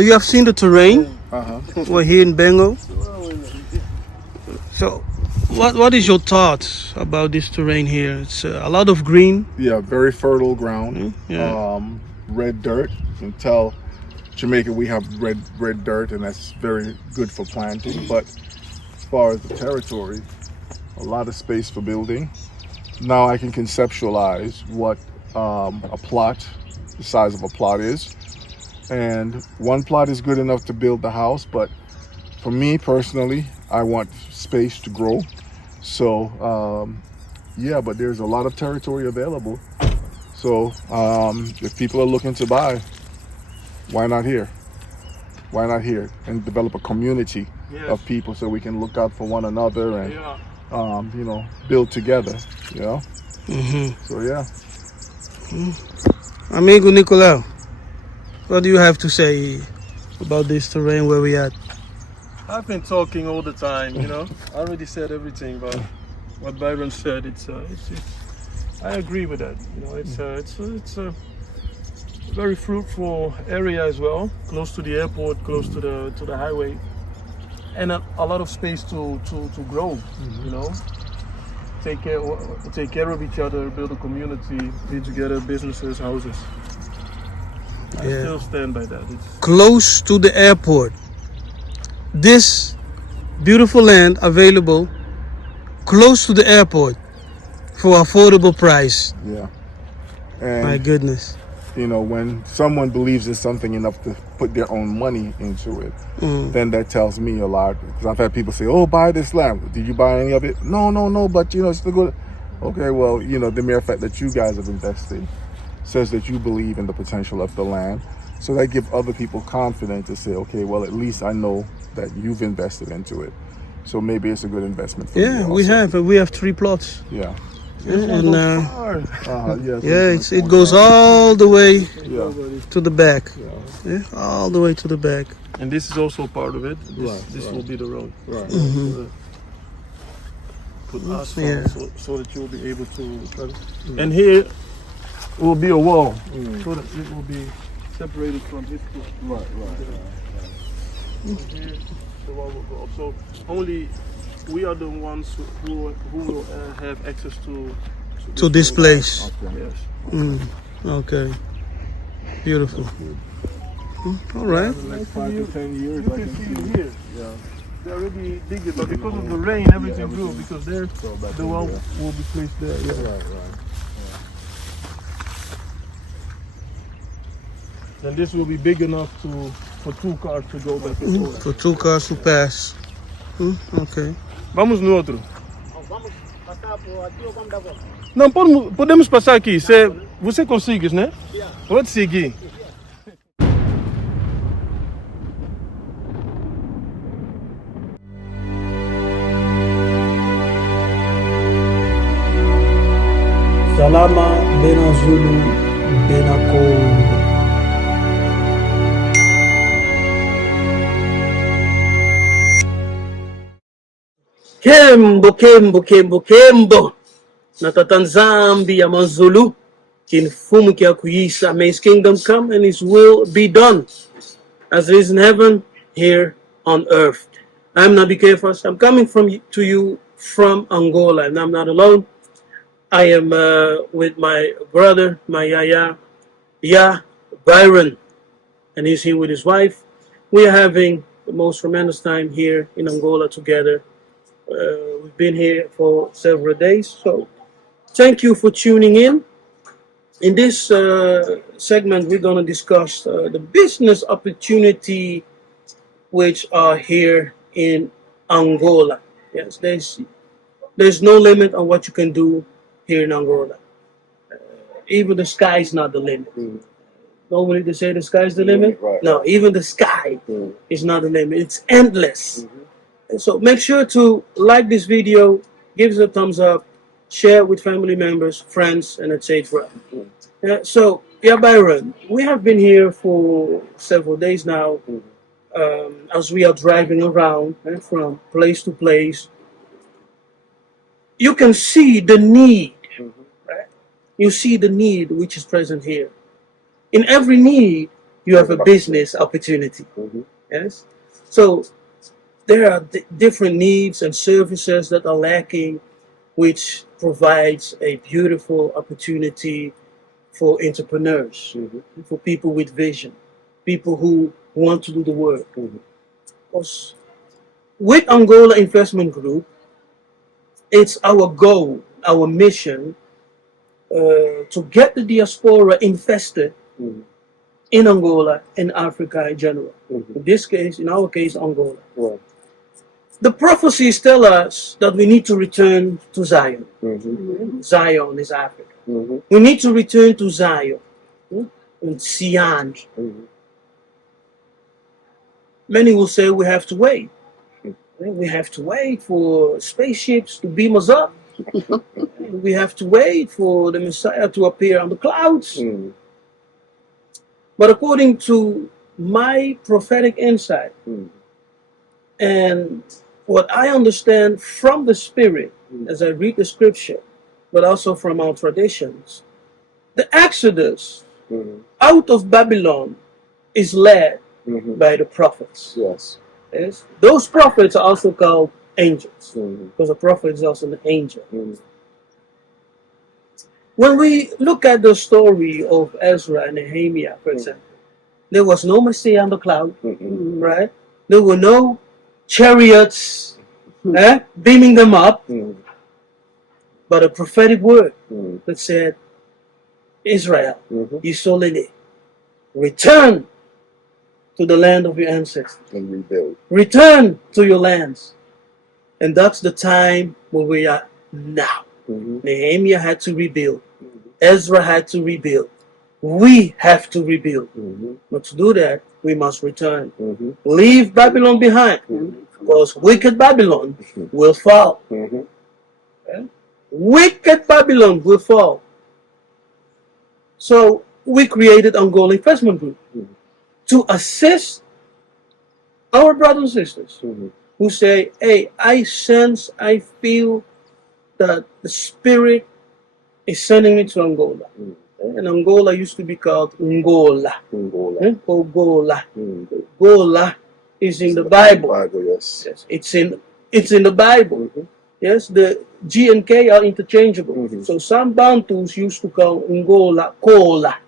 you have seen the terrain. We're here in Bengo. So, what is your thoughts about this terrain here? It's a lot of green. Yeah, very fertile ground. Yeah. Red dirt. You can tell Jamaica, we have red dirt, and that's very good for planting. But as far as the territory, a lot of space for building. Now I can conceptualize what a plot, the size of a plot is. And one plot is good enough to build the house, but for me personally, I want space to grow. So yeah, but there's a lot of territory available. So if people are looking to buy, why not here? Why not here and develop a community of people so we can look out for one another and you know, build together, you know? So yeah. Amigo Nicolau, what do you have to say about this terrain where we at? I've been talking all the time, you know. I already said everything, but what Byron said, it's I agree with that. You know, it's a very fruitful area as well, close to the airport, close to the highway, and a lot of space to grow. You know, take care of each other, build a community, be together, businesses, houses. I still stand by that. It's close to the airport. This beautiful land available close to the airport for affordable price. Yeah. And my goodness. You know, when someone believes in something enough to put their own money into it, then that tells me a lot. Because I've had people say, "Oh, buy this land. Did you buy any of it?" No, but you know, it's still good. Okay, well, you know, the mere fact that you guys have invested says that you believe in the potential of the land. So that gives other people confidence to say, okay, well, at least I know that you've invested into it. So maybe it's a good investment for me also. We have 3 plots. Yeah. And yes, it goes all the way to the back. Yeah, all the way to the back. And this is also part of it. This will be the road. Right. Put asphalt so that you'll be able to travel. And here will be a wall, so that it will be separated from this plot. Right. So here the wall will go up. So only we are the ones who will have access to this place. Okay. Yes. Okay. Beautiful. All right. Like 5 to 10 years, You can see it here. Yeah. They already dig it, but because of the rain, everything grew. Because there, the wall will be placed there. Yeah. Right. Then this will be big enough for 2 cars to go back and forth. For 2 cars to pass. Okay. Vamos no outro. Vamos passar por aqui ou vamos dar volta? Não, podemos passar aqui. Você consegue, né? Pode seguir. Salama, Bena Zulu, Bena Kongo. Kembo natata Nzambi ya Manzulu kinfumu kia kuisa. May his kingdom come and his will be done as it is in heaven, here on earth. I'm Nabi Kefas. I'm coming to you from Angola, and I'm not alone. I am with my brother, my Yaya, Byron, and he's here with his wife. We are having the most tremendous time here in Angola together. We've been here for several days, so thank you for tuning in. In this segment, we're going to discuss the business opportunity which are here in Angola. Yes, there's no limit on what you can do here in Angola. Even the sky is not the limit. Normally they say the sky is the limit. No, even the sky is not the limit. It's endless. And so make sure to like this video, give us a thumbs up, share it with family members, friends, and etc. So, Byron, we have been here for several days now, as we are driving around from place to place. You can see the need, right? You see the need which is present here. In every need, you have a business opportunity. Yes. So there are different needs and services that are lacking, which provides a beautiful opportunity for entrepreneurs, for people with vision, people who want to do the work. Because with Angola Investment Group, it's our goal, our mission, to get the diaspora invested in Angola and Africa in general. In this case, in our case, Angola. The prophecies tell us that we need to return to Zion. Zion is Africa. We need to return to Zion and Sion. Many will say we have to wait. We have to wait for spaceships to beam us up. We have to wait for the Messiah to appear on the clouds. But according to my prophetic insight and what I understand from the Spirit as I read the scripture, but also from our traditions, the Exodus out of Babylon is led by the prophets. Yes. Those prophets are also called angels, because a prophet is also an angel. When we look at the story of Ezra and Nehemiah, for example, there was no Messiah on the cloud, right? There were no chariots beaming them up, but a prophetic word that said, Israel, Yisolele, return to the land of your ancestors. And rebuild. Return to your lands. And that's the time where we are now. Nehemiah had to rebuild. Ezra had to rebuild. We have to rebuild. But to do that, we must return. Leave Babylon behind. Because wicked Babylon will fall. Wicked Babylon will fall. So we created Angola Investment Group to assist our brothers and sisters who say, hey, I sense, I feel that the Spirit is sending me to Angola. And Angola used to be called Ngola. Angola. Angola is in the Bible. Yes. It's in the Bible. Yes, the G and K are interchangeable. So some Bantus used to call Angola Kola.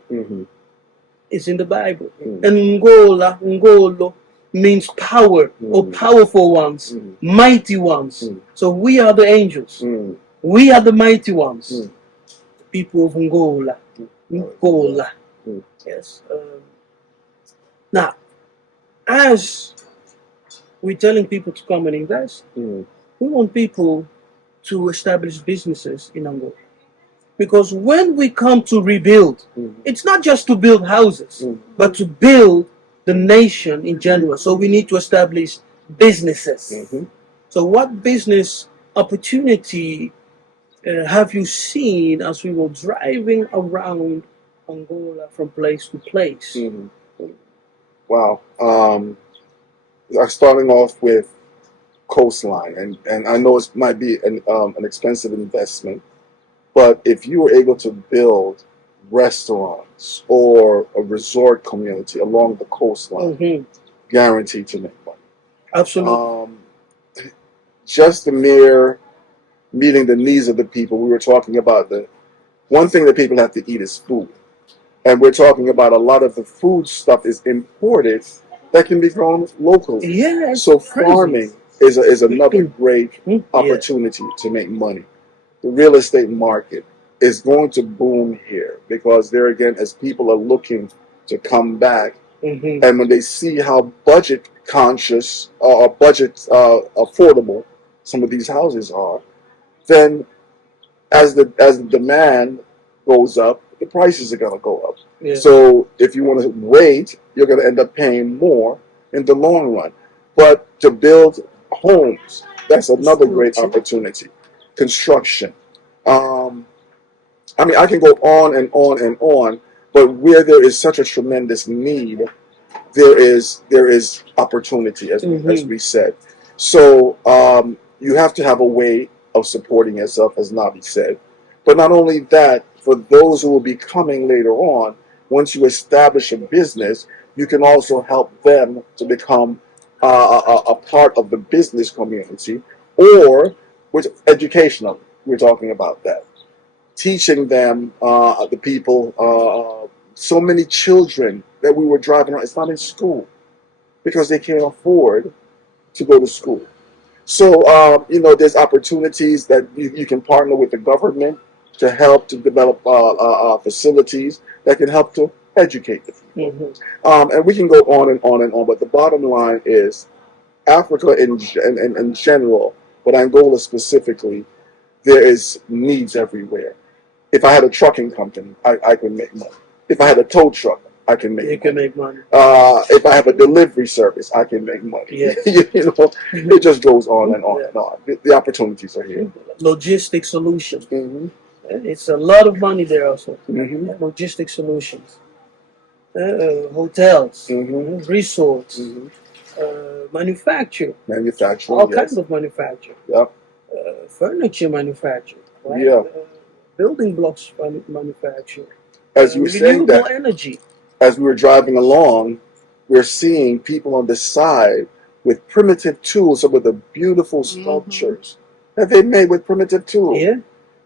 It's in the Bible. And Angola, Ngolo, means power or powerful ones, mighty ones. So we are the angels. We are the mighty ones. People of Angola. Angola. Yes. Now, as we're telling people to come and invest, we want people to establish businesses in Angola. Because when we come to rebuild, it's not just to build houses, but to build the nation in general. So we need to establish businesses. So what business opportunity have you seen as we were driving around Angola from place to place? Wow. Starting off with coastline, and I know it might be an expensive investment, but if you were able to build restaurants or a resort community along the coastline, guaranteed to make money. Absolutely. Just the mere meeting the needs of the people. We were talking about the one thing that people have to eat is food. And we're talking about a lot of the food stuff is imported that can be grown locally. Yeah, so farming is another great opportunity to make money. The real estate market is going to boom here because there again, as people are looking to come back, and when they see how budget conscious or budget affordable some of these houses are, then as the demand goes up, the prices are going to go up. So if you want to wait, you're going to end up paying more in the long run. But to build homes, that's another great opportunity. Construction. I mean, I can go on and on and on, but where there is such a tremendous need, there is opportunity, as we said. So you have to have a way of supporting yourself, as Nabi said. But not only that, for those who will be coming later on, once you establish a business, you can also help them to become a part of the business community, or with educational. We're talking about that, teaching them the people. So many children that we were driving around, it's not in school because they can't afford to go to school. So, there's opportunities that you can partner with the government to help to develop facilities that can help to educate the people. And we can go on and on and on, but the bottom line is Africa in general, but Angola specifically, there is needs everywhere. If I had a trucking company, I can make money. If I had a tow truck, I can make money. You can make money. If I have a delivery service, I can make money. Yes. It just goes on and on and on. The opportunities are here. Logistic solutions. It's a lot of money there also. Logistic solutions. Hotels, resorts, manufacture. Manufacturing, all kinds of manufacture. Yep. Furniture manufacture. Right? Yeah. Building blocks manufacture. As you were saying renewable that, energy. as we were driving along, we're seeing people on the side with primitive tools, some of the beautiful sculptures that they made with primitive tools. Yeah.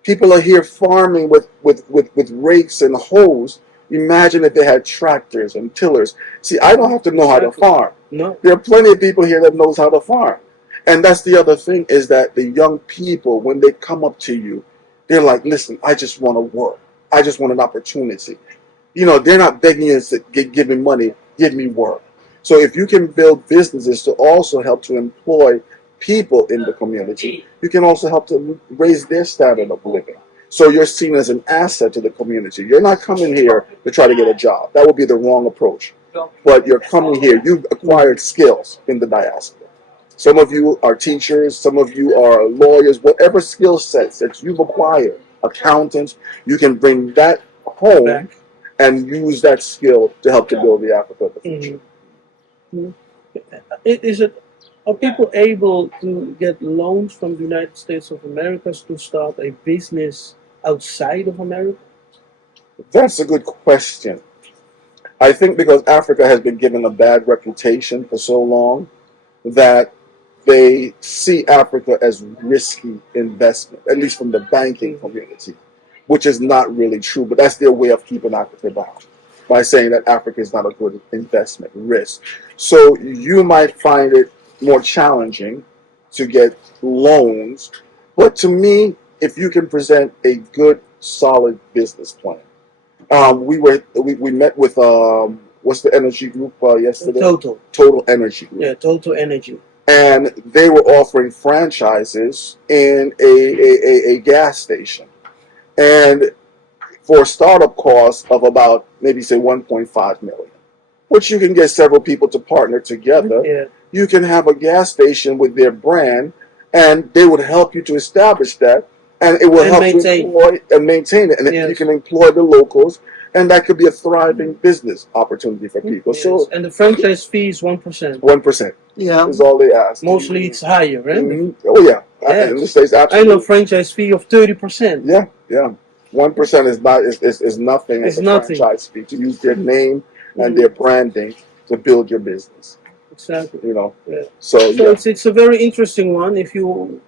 People are here farming with rakes and hoes. Imagine if they had tractors and tillers. See, I don't have to know how to farm. No. There are plenty of people here that knows how to farm. And that's the other thing, is that the young people, when they come up to you, they're like, listen, I just want to work. I just want an opportunity. They're not begging you to give me money, give me work. So if you can build businesses to also help to employ people in the community, you can also help to raise their standard of living. So you're seen as an asset to the community. You're not coming here to try to get a job. That would be the wrong approach. But you're coming here, you've acquired skills in the diaspora. Some of you are teachers, some of you are lawyers, whatever skill sets that you've acquired, accountants, you can bring that home and use that skill to help to build the Africa of the future. Are people able to get loans from the United States of America to start a business outside of America? That's a good question. I think because Africa has been given a bad reputation for so long, that they see Africa as risky investment, at least from the banking community, which is not really true, but that's their way of keeping Africa down, by saying that Africa is not a good investment risk. So you might find it more challenging to get loans, but to me, if you can present a good, solid business plan. We met with what's the energy group yesterday? Total Energy Group. Yeah, Total Energy. And they were offering franchises in a gas station, and for a startup cost of about maybe say 1.5 million, which you can get several people to partner together. Yeah. You can have a gas station with their brand, and they would help you to establish that, and it will help to employ and maintain it, and you can employ the locals, and that could be a thriving business opportunity for people. Yes. So, and the franchise fee is 1%. 1%. Yeah, is all they ask. Mostly it's higher, right? Oh yeah, yes. In this case, absolutely. I know franchise fee of 30%. Yeah, yeah. 1% is not is nothing as a franchise fee to use their name and their branding to build your business. Exactly. Yeah. So it's a very interesting one. If you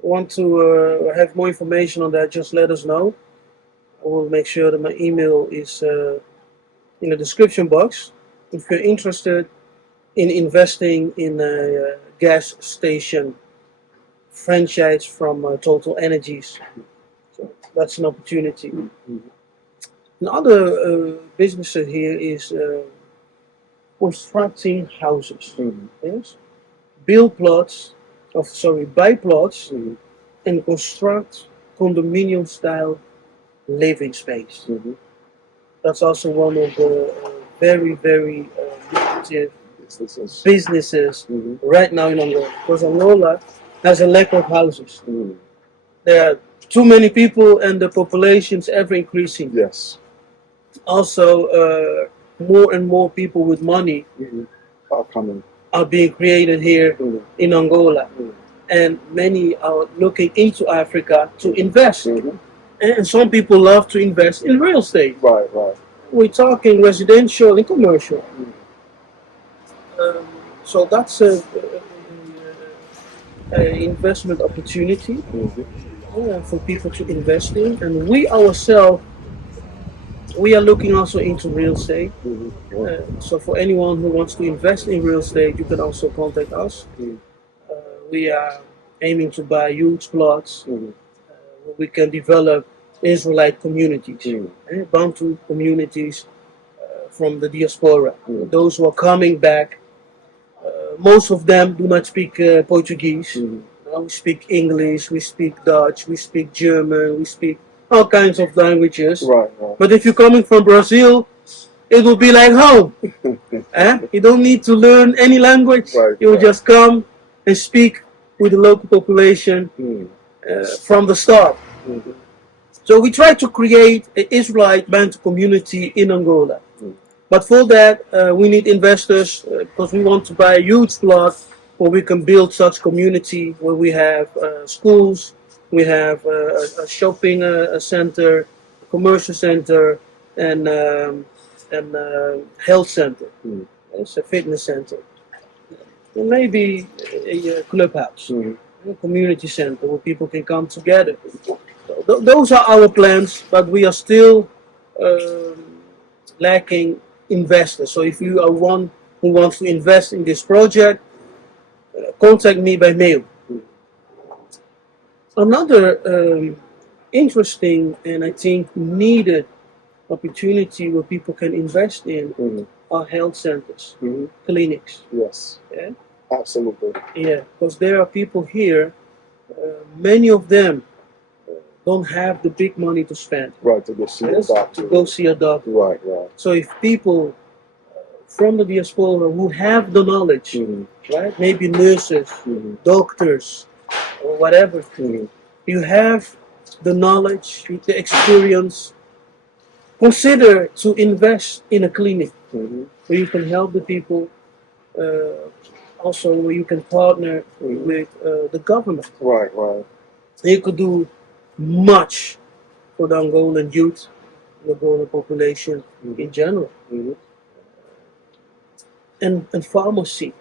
want to have more information on that, just let us know. I will make sure that my email is in the description box. If you're interested in investing in a gas station franchise from Total Energies, so that's an opportunity. Another business here is constructing houses. Yes, buy plots and construct condominium style living space. That's also one of the very, very lucrative businesses right now in Angola, because Angola has a lack of houses. There are too many people, and the population's ever increasing. Yes. Also, more and more people with money are being created here in Angola, and many are looking into Africa to invest. And some people love to invest in real estate. Right. we're talking residential and commercial. So that's a investment opportunity for people to invest in, and we ourselves, we are looking also into real estate. So for anyone who wants to invest in real estate, you can also contact us. We are aiming to buy huge plots where we can develop Israelite communities, Bantu communities from the diaspora. Those who are coming back, most of them do not speak Portuguese. We speak English, we speak Dutch, we speak German, we speak all kinds of languages. Right. But if you're coming from Brazil, it will be like home. You don't need to learn any language. You will just come and speak with the local population from the start. So we try to create an Israelite Bantu community in Angola. But for that, we need investors because we want to buy a huge plot where we can build such community, where we have schools, we have a shopping center, a commercial center, and health center. It's a fitness center. And maybe a clubhouse, a community center where people can come together. So those are our plans, but we are still lacking investors. So if you are one who wants to invest in this project, contact me by mail. Another interesting and I think needed opportunity where people can invest in are health centers, clinics. Yes. Yeah? Absolutely. Yeah, because there are people here, many of them don't have the big money to spend. Right, to go see a doctor. To go see a doctor. Right. So if people from the diaspora who have the knowledge, right, maybe nurses, doctors, or whatever, you have the knowledge, the experience, consider to invest in a clinic where you can help the people, also where you can partner with the government. Right. You could do much for the Angolan youth, the Angolan population in general. And pharmacy.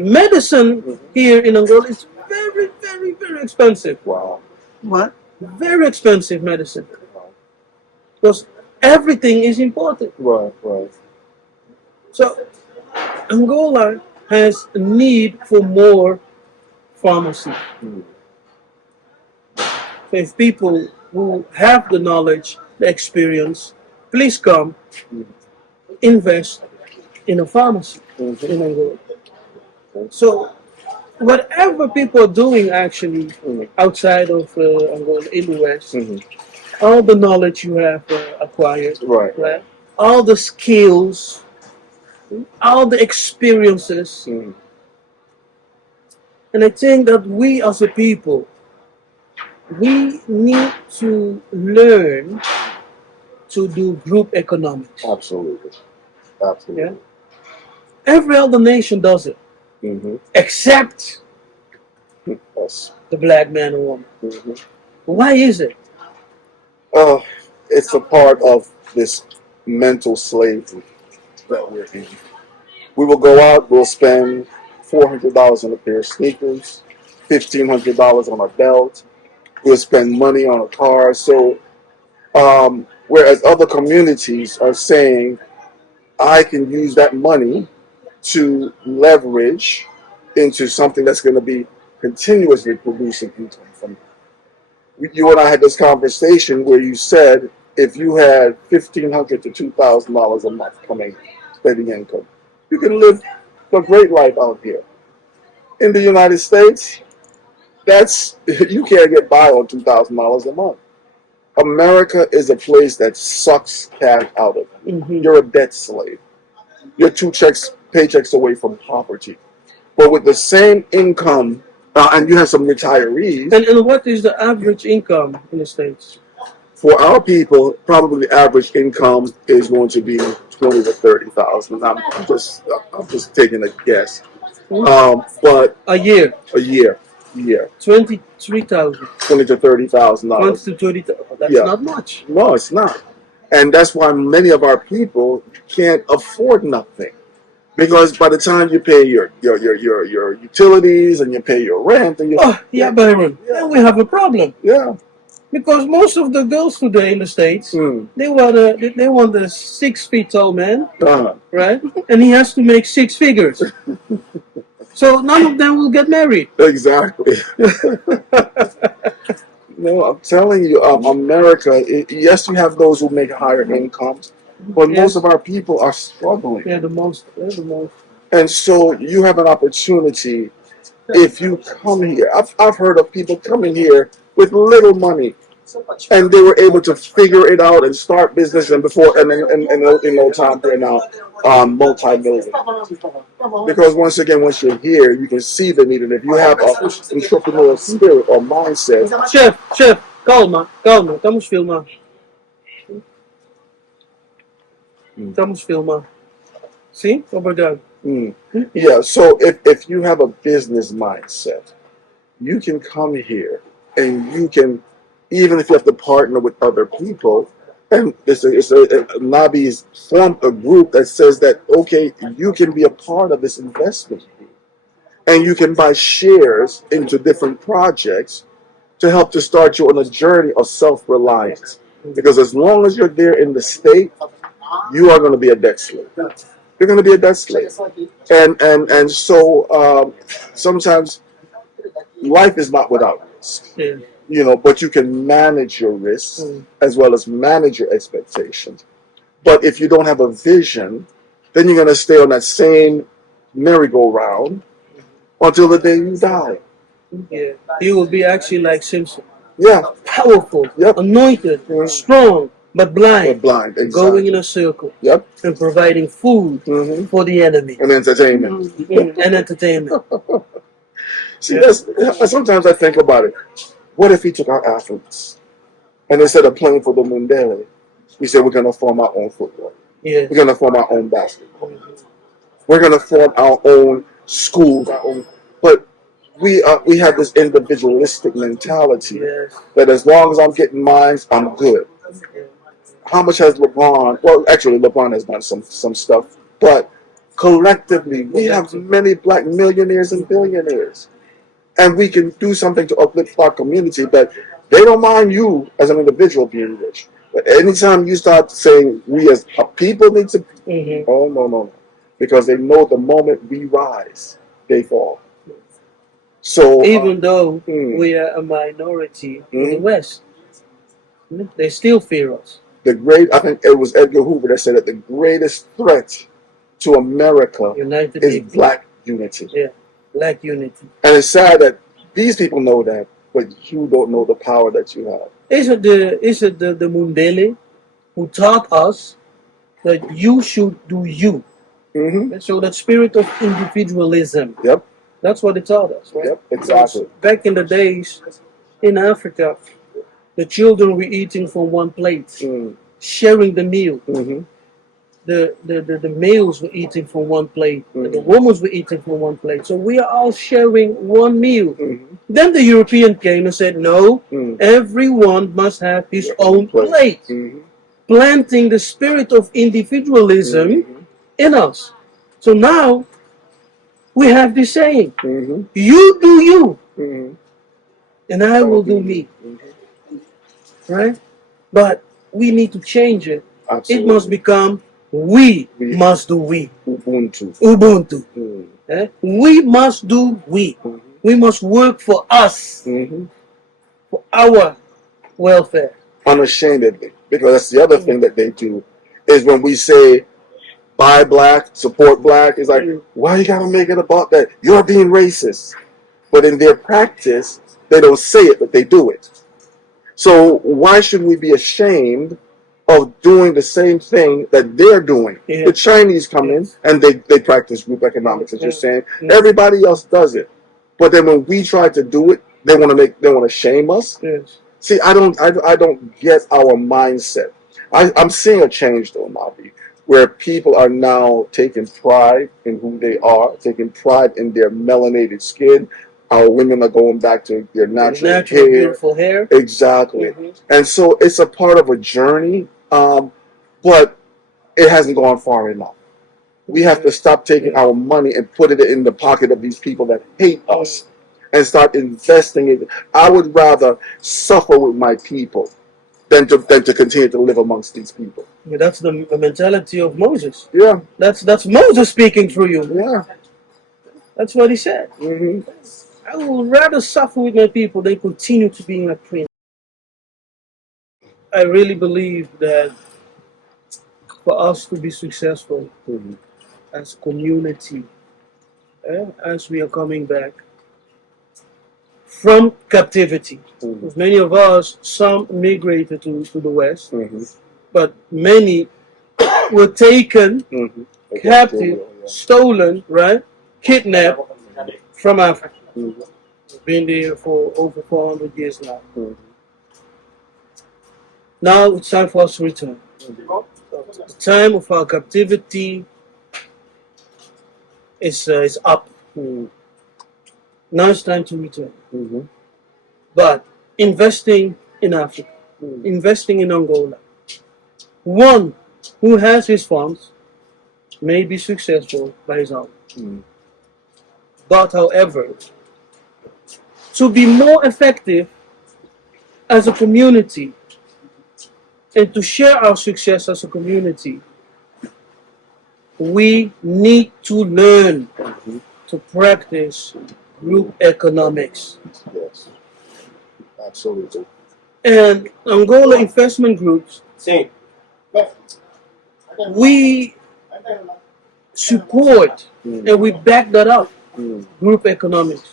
Medicine here in Angola is very, very, very expensive. Wow. What? Very expensive medicine. Because everything is imported. Right. So Angola has a need for more pharmacy. So if people who have the knowledge, the experience, please come, invest in a pharmacy in Angola. So whatever people are doing actually outside of Angola, in the West, all the knowledge you have acquired, right? All the skills, all the experiences, and I think that we as a people, we need to learn to do group economics. Absolutely. Yeah? Every other nation does it, except Us. the black man or woman. Why is it? It's a part of this mental slavery that we're in. We will go out, we'll spend $400 on a pair of sneakers, $1,500 on a belt. We'll spend money on a car. So, whereas other communities are saying, I can use that money to leverage into something that's going to be continuously producing income from me. You and I had this conversation where you said if you had $1,500 to $2,000 a month coming steady income, you can live a great life out here. In the United States, you can't get by on $2,000 a month. America is a place that sucks cash out of you. You're a debt slave. You're two paychecks away from poverty. But with the same income, and you have some retirees. And what is the average income in the States? For our people, probably the average income is going to be $20,000 to $30,000. I'm just taking a guess. But a year. 23,000. $20,000 to $30,000. $20,000 to $30,000. That's not much. No, it's not. And that's why many of our people can't afford nothing. Because by the time you pay your utilities and you pay your rent and Byron, then we have a problem. Yeah. Because most of the girls today in the States, they want a 6 feet tall man, right? And he has to make 6 figures. So none of them will get married. Exactly. No, I'm telling you, America, yes, you have those who make higher incomes, but most of our people are struggling. Yeah, the most. And so you have an opportunity if you come here. I've heard of people coming here with little money, and they were able to figure it out and start business, and in no time they're now multi-million. Because once you're here, you can see the need, and if you have an entrepreneurial spirit or mindset. Chef, calma, estamos filmando. Estamos filmando. Sim, obrigado. Yeah, so if you have a business mindset, you can come here and you can, even if you have to partner with other people, and Nabi's formed a group that says that, okay, you can be a part of this investment group, and you can buy shares into different projects to help to start you on a journey of self-reliance. Because as long as you're there in the state, you are going to be a debt slave. You're going to be a debt slave. And so sometimes life is not without risk. But you can manage your risks as well as manage your expectations. But if you don't have a vision, then you're going to stay on that same merry-go-round until the day you die. Yeah, you will be actually like Simpson. Yeah. Powerful, anointed, strong, but blind. Exactly. Going in a circle. Yep. And providing food for the enemy. And entertainment. And entertainment. See, sometimes I think about it. What if he took our athletes and instead of playing for the Mundele, we said we're going to form our own football. Yes. We're going to form our own basketball. We're going to form our own schools. But we have this individualistic mentality that as long as I'm getting mine, I'm good. How much has LeBron? Well, actually, LeBron has done some stuff, but collectively, we have many black millionaires and billionaires, and we can do something to uplift our community. But they don't mind you as an individual being rich. But anytime you start saying we as a people need to, oh no, because they know the moment we rise, they fall. So even though we are a minority in the West, they still fear us. I think it was Edgar Hoover that said that the greatest threat to America is black unity. Yeah, black unity. And it's sad that these people know that, but you don't know the power that you have. Is it the Mundele who taught us that you should do you? So that spirit of individualism. Yep. That's what it taught us, right? Yep, exactly. Back in the days in Africa, the children were eating from one plate, sharing the meal. The males were eating from one plate, and the women were eating from one plate. So we are all sharing one meal. Then the European came and said, no, everyone must have his own plate. Planting the spirit of individualism in us. So now we have this saying, you do you, and I will do me. Right? But we need to change it. Absolutely. It must become we must do we. Ubuntu. We must do we. We must work for us, for our welfare. Unashamedly. Because that's the other thing that they do, is when we say buy black, support black, it's like, why you gotta make it about that? You're being racist. But in their practice, they don't say it, but they do it. So why should we be ashamed of doing the same thing that they're doing? The Chinese come in and they practice group economics, as you're saying. Everybody else does it. But then when we try to do it, they want to shame us. See, I don't get our mindset. I'm seeing a change though, Nabi, where people are now taking pride in who they are, taking pride in their melanated skin. Our women are going back to their natural beautiful hair. Exactly. And so it's a part of a journey. but it hasn't gone far enough. We have to stop taking our money and put it in the pocket of these people that hate us and start investing it. I would rather suffer with my people than to continue to live amongst these people. Yeah, that's the mentality of Moses. Yeah. That's Moses speaking through you. Yeah. That's what he said. Mm-hmm. I would rather suffer with my people than continue to be my prince. I really believe that for us to be successful as a community, as we are coming back from captivity, because many of us, some migrated to the West, but many were taken captive, stolen, right? Kidnapped from Africa. Been there for over 400 years now. Now it's time for us to return. The time of our captivity is up. Now it's time to return. But investing in Africa, investing in Angola, one who has his funds may be successful by his own. But however, to be more effective as a community and to share our success as a community, we need to learn to practice group economics. Yes, absolutely. And Angola investment groups, we support and we back that up, group economics.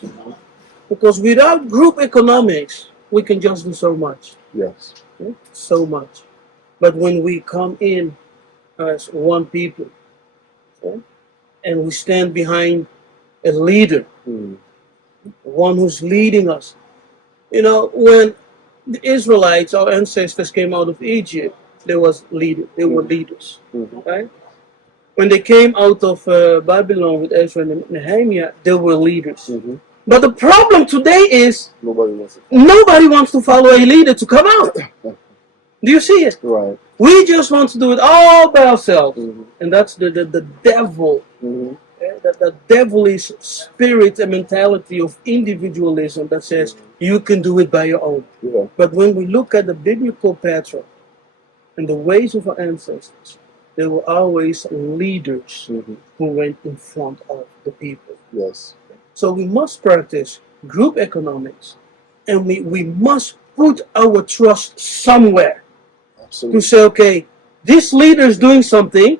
Because without group economics, we can just do so much. Yes. So much. But when we come in as one people, and we stand behind a leader, one who's leading us. You know, when the Israelites, our ancestors, came out of Egypt, they were leaders, right? When they came out of Babylon with Ezra and Nehemiah, they were leaders. But the problem today is nobody wants to follow a leader to come out. Do you see it? Right. We just want to do it all by ourselves. And that's the devil. The devilish spirit and mentality of individualism that says you can do it by your own. But when we look at the biblical pattern and the ways of our ancestors, there were always leaders who went in front of the people. Yes. So we must practice group economics, and we must put our trust somewhere. Absolutely. To say, okay, this leader is doing something,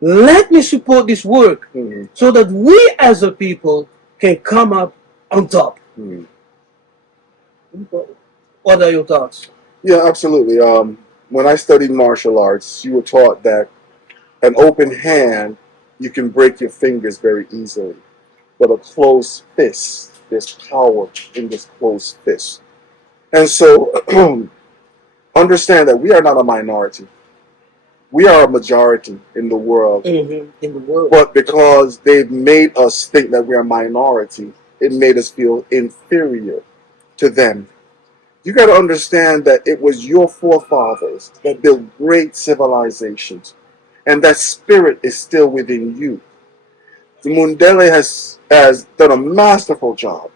let me support this work so that we as a people can come up on top. What are your thoughts? Yeah, absolutely. When I studied martial arts, you were taught that an open hand, you can break your fingers very easily. But a closed fist, there's power in this closed fist. And so understand that we are not a minority. We are a majority in the world. But because they've made us think that we're a minority, it made us feel inferior to them. You got to understand that it was your forefathers that built great civilizations, and that spirit is still within you. The Mundele has done a masterful job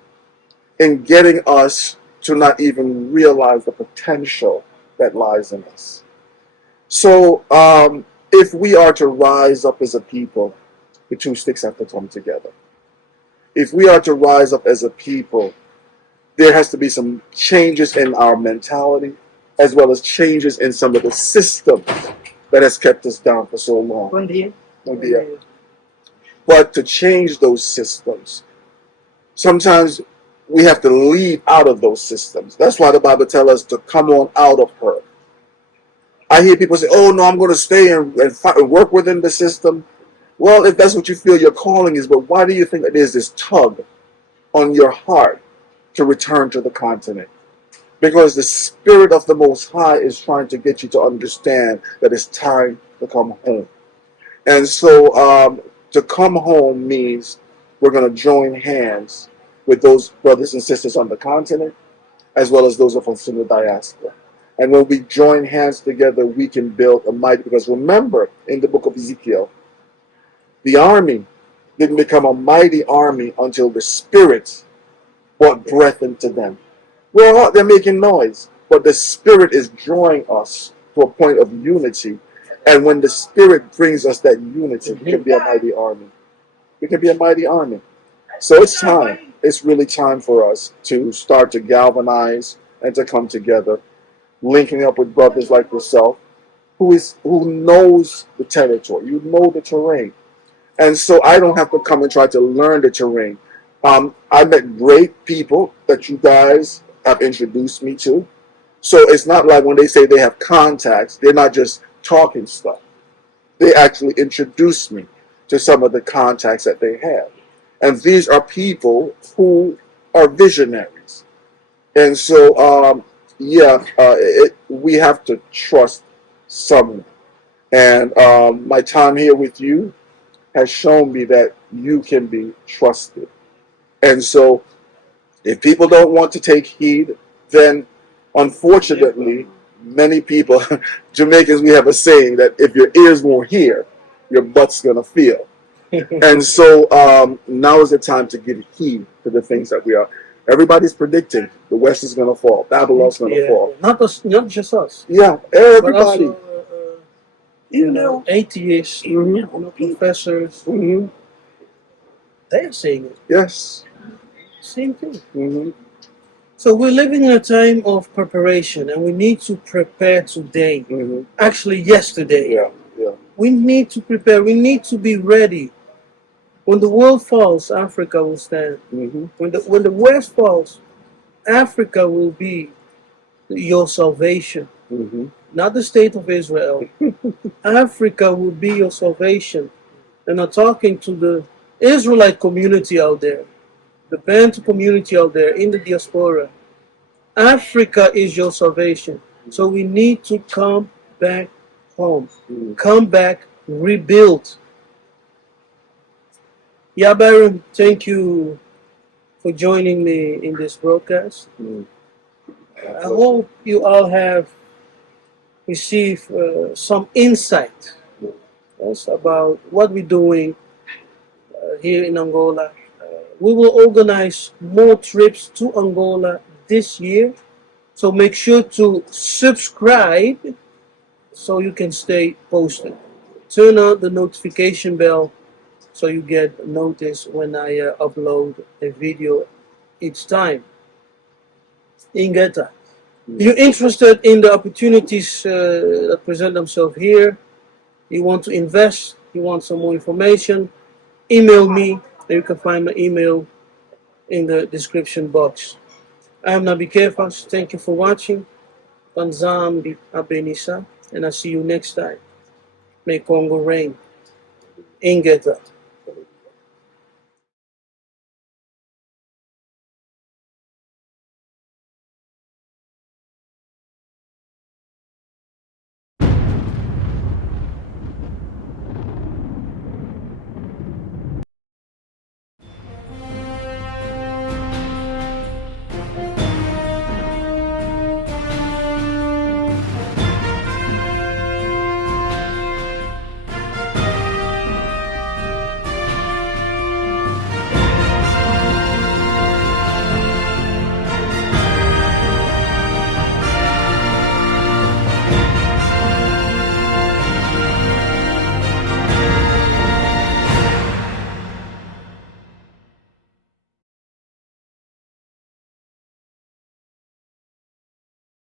in getting us to not even realize the potential that lies in us. So if we are to rise up as a people, the two sticks have to come together. If we are to rise up as a people, there has to be some changes in our mentality, as well as changes in some of the systems that has kept us down for so long. Bom dia. But to change those systems, sometimes we have to leave out of those systems. That's why the Bible tells us to come on out of her. I hear people say, oh, no, I'm going to stay and work within the system. Well, if that's what you feel your calling is, but why do you think that there's this tug on your heart to return to the continent? Because the Spirit of the Most High is trying to get you to understand that it's time to come home. And so to come home means we're going to join hands with those brothers and sisters on the continent, as well as those of us in the diaspora. And when we join hands together, we can build a mighty, because remember, in the book of Ezekiel, the army didn't become a mighty army until the Spirit brought breath into them. We're out there making noise, but the Spirit is drawing us to a point of unity. And when the Spirit brings us that unity, we can be a mighty army. We can be a mighty army. So it's time. It's really time for us to start to galvanize and to come together, linking up with brothers like yourself, who knows the territory, you know the terrain. And so I don't have to come and try to learn the terrain. I met great people that you guys have introduced me to. So it's not like when they say they have contacts, they're not just talking stuff. They actually introduced me to some of the contacts that they have. And these are people who are visionaries. And so, we have to trust someone. And my time here with you has shown me that you can be trusted. And so, if people don't want to take heed, then unfortunately, many people, Jamaicans, we have a saying that if your ears won't hear, your butt's going to feel. And so now is the time to give heed to the things that we are. Everybody's predicting the West is going to fall. Babylon's going to fall. Not just us. Yeah, everybody. But also, atheists, professors, they're saying it. Yes. Same thing. So we're living in a time of preparation, and we need to prepare today. Actually, yesterday. Yeah. We need to prepare. We need to be ready. When the world falls, Africa will stand. When the West falls, Africa will be your salvation. Not the state of Israel. Africa will be your salvation. And I'm talking to the Israelite community out there, the Bantu community out there in the diaspora. Africa is your salvation. So we need to come back home. Come back, rebuild. Yeah, Byron, thank you for joining me in this broadcast. I hope you all have received some insight about what we're doing here in Angola. We will organize more trips to Angola this year. So make sure to subscribe so you can stay posted. Turn on the notification bell so you get notice when I upload a video each time. Ingeta, you're interested in the opportunities that present themselves here, you want to invest, you want some more information, email me, and you can find my email in the description box. I am Kefas. Thank you for watching. Nzambi Abenisa, and I'll see you next time. May Congo reign. Ingeta.